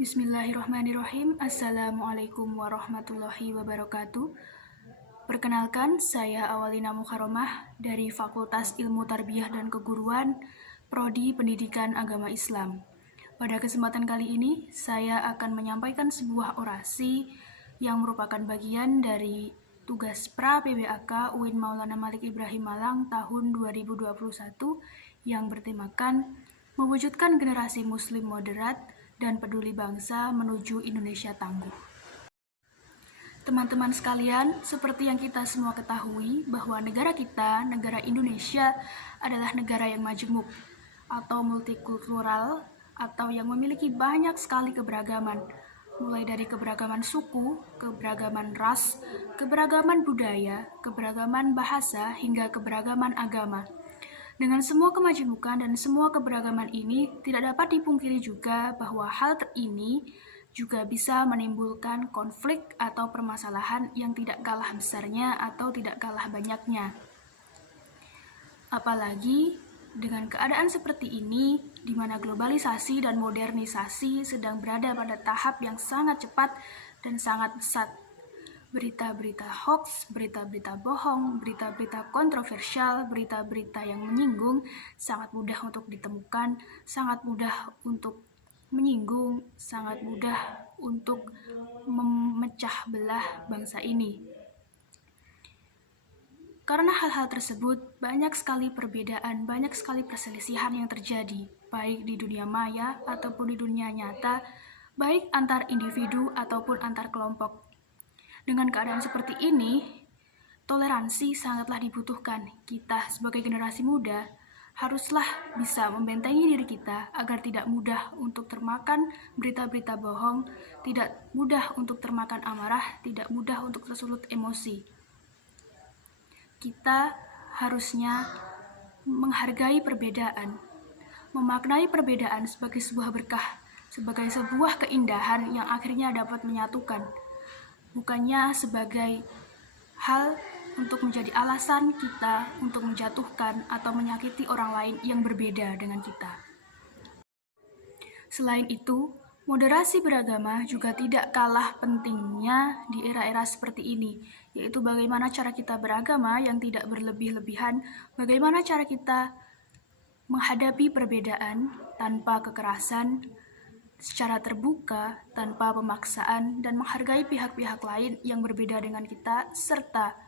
Bismillahirrahmanirrahim. Assalamualaikum warahmatullahi wabarakatuh. Perkenalkan, saya Awalina Mukharomah dari Fakultas Ilmu Tarbiyah dan Keguruan, Prodi Pendidikan Agama Islam. Pada kesempatan kali ini, saya akan menyampaikan sebuah orasi yang merupakan bagian dari tugas pra-PBAK UIN Maulana Malik Ibrahim Malang tahun 2021 yang bertemakan mewujudkan generasi muslim moderat dan peduli bangsa menuju Indonesia tangguh. Teman-teman sekalian, seperti yang kita semua ketahui bahwa negara kita, negara Indonesia adalah negara yang majemuk atau multikultural atau yang memiliki banyak sekali keberagaman, mulai dari keberagaman suku, keberagaman ras, keberagaman budaya, keberagaman bahasa, hingga keberagaman agama. Dengan semua kemajemukan dan semua keberagaman ini, tidak dapat dipungkiri juga bahwa hal ini juga bisa menimbulkan konflik atau permasalahan yang tidak kalah besarnya atau tidak kalah banyaknya. Apalagi dengan keadaan seperti ini, di mana globalisasi dan modernisasi sedang berada pada tahap yang sangat cepat dan sangat pesat. Berita-berita hoax, berita-berita bohong, berita-berita kontroversial, berita-berita yang menyinggung sangat mudah untuk ditemukan, sangat mudah untuk menyinggung, sangat mudah untuk memecah belah bangsa ini. Karena hal-hal tersebut, banyak sekali perbedaan, banyak sekali perselisihan yang terjadi, baik di dunia maya ataupun di dunia nyata, baik antar individu ataupun antar kelompok. Dengan keadaan seperti ini, toleransi sangatlah dibutuhkan. Kita sebagai generasi muda haruslah bisa membentengi diri kita agar tidak mudah untuk termakan berita-berita bohong, tidak mudah untuk termakan amarah, tidak mudah untuk tersulut emosi. Kita harusnya menghargai perbedaan, memaknai perbedaan sebagai sebuah berkah, sebagai sebuah keindahan yang akhirnya dapat menyatukan. Bukannya sebagai hal untuk menjadi alasan kita untuk menjatuhkan atau menyakiti orang lain yang berbeda dengan kita. Selain itu, moderasi beragama juga tidak kalah pentingnya di era-era seperti ini, yaitu bagaimana cara kita beragama yang tidak berlebih-lebihan, bagaimana cara kita menghadapi perbedaan tanpa kekerasan, secara terbuka, tanpa pemaksaan, dan menghargai pihak-pihak lain yang berbeda dengan kita, serta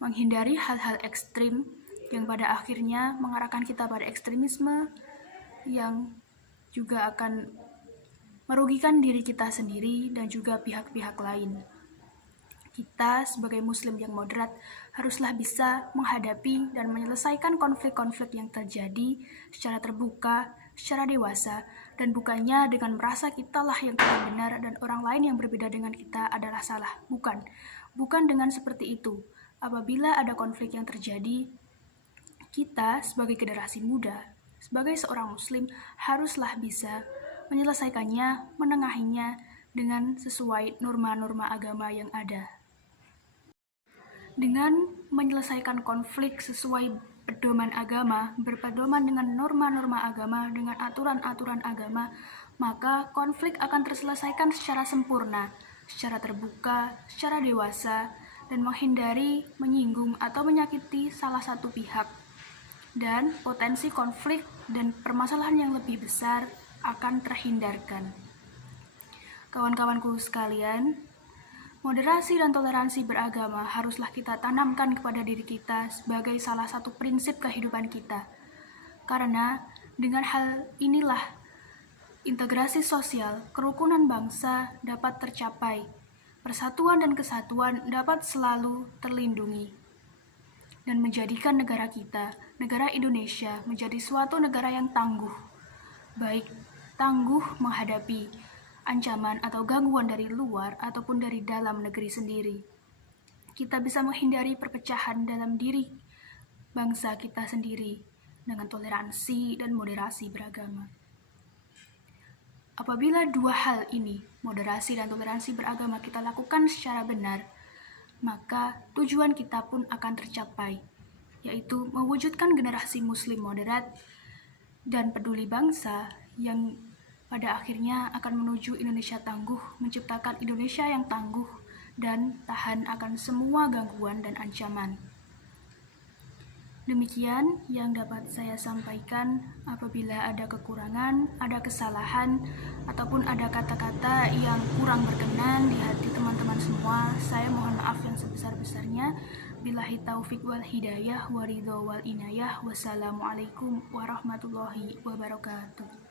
menghindari hal-hal ekstrim yang pada akhirnya mengarahkan kita pada ekstremisme yang juga akan merugikan diri kita sendiri dan juga pihak-pihak lain. Kita sebagai muslim yang moderat haruslah bisa menghadapi dan menyelesaikan konflik-konflik yang terjadi secara terbuka, secara dewasa, dan bukannya dengan merasa kitalah yang paling benar dan orang lain yang berbeda dengan kita adalah salah. Bukan dengan seperti itu. Apabila ada konflik yang terjadi, kita sebagai generasi muda, sebagai seorang muslim, haruslah bisa menyelesaikannya, menengahinya dengan sesuai norma-norma agama yang ada. Dengan menyelesaikan konflik sesuai pedoman agama, berpedoman dengan norma-norma agama, dengan aturan-aturan agama, maka konflik akan terselesaikan secara sempurna, secara terbuka, secara dewasa, dan menghindari menyinggung atau menyakiti salah satu pihak. Dan potensi konflik dan permasalahan yang lebih besar akan terhindarkan. Kawan-kawanku sekalian, moderasi dan toleransi beragama haruslah kita tanamkan kepada diri kita sebagai salah satu prinsip kehidupan kita. Karena dengan hal inilah integrasi sosial, kerukunan bangsa dapat tercapai. Persatuan dan kesatuan dapat selalu terlindungi. Dan menjadikan negara kita, negara Indonesia, menjadi suatu negara yang tangguh. Baik tangguh menghadapi ancaman atau gangguan dari luar ataupun dari dalam negeri sendiri. Kita bisa menghindari perpecahan dalam diri bangsa kita sendiri dengan toleransi dan moderasi beragama. Apabila dua hal ini, moderasi dan toleransi beragama, kita lakukan secara benar, maka tujuan kita pun akan tercapai, yaitu mewujudkan generasi muslim moderat dan peduli bangsa yang pada akhirnya akan menuju Indonesia tangguh, menciptakan Indonesia yang tangguh dan tahan akan semua gangguan dan ancaman. Demikian yang dapat saya sampaikan. Apabila ada kekurangan, ada kesalahan, ataupun ada kata-kata yang kurang berkenan di hati teman-teman semua, saya mohon maaf yang sebesar-besarnya. Billahi taufik wal hidayah, waridho wal inayah. Wassalamualaikum warahmatullahi wabarakatuh.